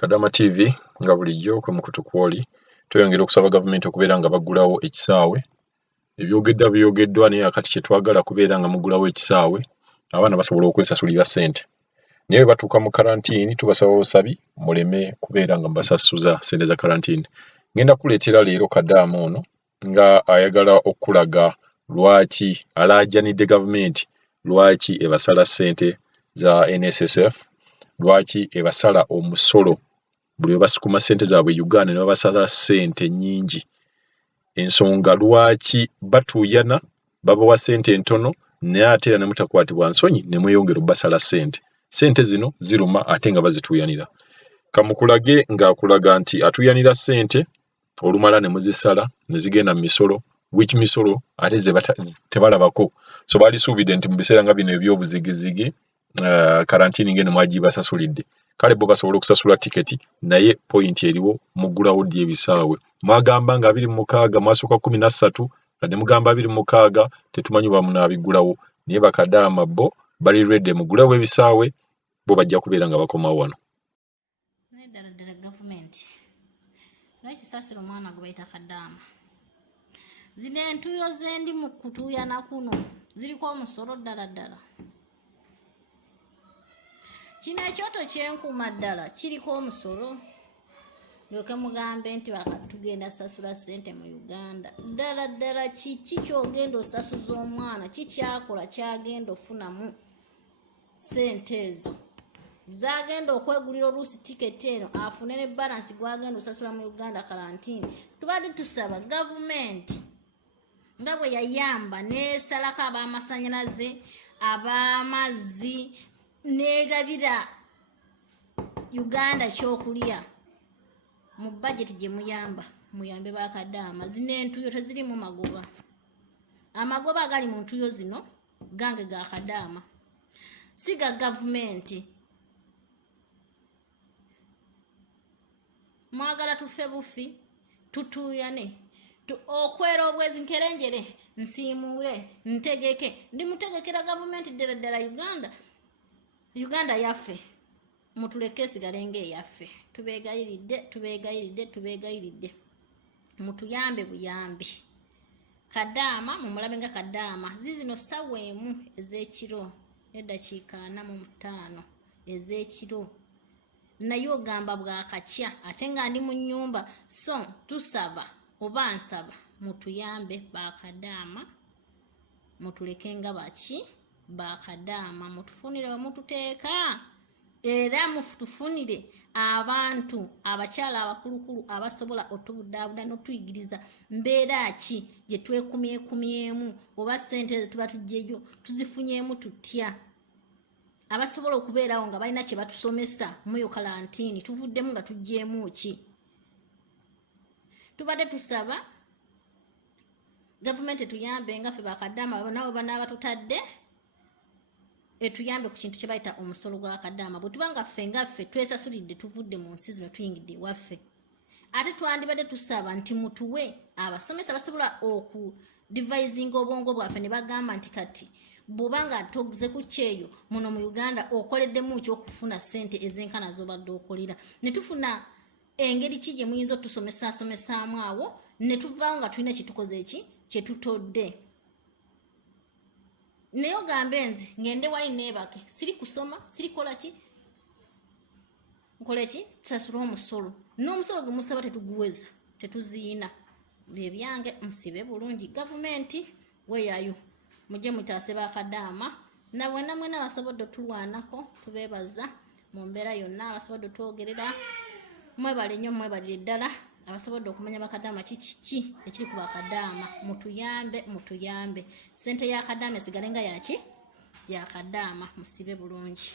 Kadama TV nga bulijjo ku mukutu kwoli tweyongera okusaba gavumenti okubeera nga baggulawo ekisaawe ebyogeddwa naye akati kyetwagala kubeera nga muggulawo ekisaawe abaana basobola okwesasulira ssente naye batuuka mu karantiini tubasaba busabi muleme kubeera nga mbasasuza ssente za karantiini. Ngenda kuleetera leero Kadaama ono nga ayagala okulaga lwaki alaajanidde gavumenti lwaki ebasala ssente za NSSF lwaki ebasala omusolo buli basukuma ssente zaabwe Uganda ne babasala ssente nnyingi. Ensonga lwaki batuuyana babawa ssente ntono naye ate era ne mutakwatibwa nsonyi ne mweyongera obbasala ssente zino ziruma ate nga bazituuyanira. Kamukulage ng'akulaga nti atuuyanira ssente olumala ne muzisala ne zigenda mu misolo which misolo ate tebalabako so balisuubidde nti mu biseera nga bino eby'obuzigizigi karantiini ng'eno mwagibasasulidde kale bo basobola okusasula tiketi naye pointi eriwo muggulawo ddi ebisaawe mwagamba nga 26 mwasooka 13 kadde mugamba 26 tetumanyi bamunaabigulawo naye Bakadaama bo bali ready muggulawo ebisaawe bo bajja kubeera nga bakomawo wano. Ddala gavumenti lwaki saasira omwana gwe bayita Kadaama zino entuuyo zendi mu kutuuyana kuno ziriko omusolo ddala. Kino ekyoto kyenkuuma ddala kiriko omusolo lyoke mugambe nti tugenda sasula ssente mu Uganda. Ddala kiki kyogenda osasuza omwana kikyakola kyagenda ofunamu ssente ezo zagenda okwegulira oluusi tiketi eno afune ne balansi gwagenda osasula mu Uganda karantiini. Tubadde tusaba gavumenti nga bwe yayamba neesalako ab'amasannyalaze ab'amazzi negabira Uganda kyokulya mu budget gye muyambe Bakadaama. Zino entuuyo tezirimu magoba, amagoba agali mu ntuuyo zino gange ga Kadaama si ga gavumenti. Mwagala tufe bufi tutuuyane okwera obwezi nkerenjere nsiimuule ntegeke ndi mutegekera gavumenti ddala Uganda yaffe mutuleke esigale ng'eyaffe. Tubeegayiridde mutuyambe buyambi. Kadaama mumulabe nga Kadaama zizino ssaawa emu ez'ekiro n'eddakiika 45 ez'ekiro naye ogamba bwakakya ate nga ndi mu nnyumba. So tusaba oba nsaba mutuyambe Bakadaama mutuleke nga baki Bakadaama mutufunire we mututeeka era mutufunire abantu abakyala abakulukulu abasobola otubudaabuda n'otuyigiriza mbeera ki gye twekumyekumyemu oba ssente ezo tuba tuggyeyo tuzifunyemu tutya abasobola okubeerawo nga balina kye batusomesa muyo karantiini tuvuddemu nga tuggyemu ki. Tubadde tusaba gavumenti etuyambe nga ffe Bakadaama nabo banaaba tutadde etuyambe ku kintu kye bayita omusolo gwa Kadaama. Bwe tuba nga ffe twesasulidde tuvudde mu nsi zino tuyingidde ewaffe ate twandibadde tusaba nti mutuwe abasomesa basobola okudivisinga obwongo bwaffe ne bagamba nti kati bw'oba nga toguze ku kyeyo muno mu Uganda okoleddemu ki okufuna ssente ez'enkana z'obadde okolera ne tufuna engeri ki gye muyinza otusomesaamu awo ne tuvaawo nga tulina kyetukoze eki kyetutodde. Naye ogambe nze ngende wali neebake siri kusoma siri kola ki nkole ki tusasula omusolo n'omusolo gwe musaba tetuguweza tetuziina ebyange musibe bulungi. Gavumenti weeyayo mujje mutaase Bakadaama na bwenna mwena abasobodde otulwanako tubeebaza mu mbeera yonna abasobodde otwogerera mwebale nnyo mwebalire ddala abasobodde okumanya Bakadaama kiki ekiri ku Bakadaama mutuyambe ssente ya Kadaama esigale nga yaki ya Kadaama musibe bulungi.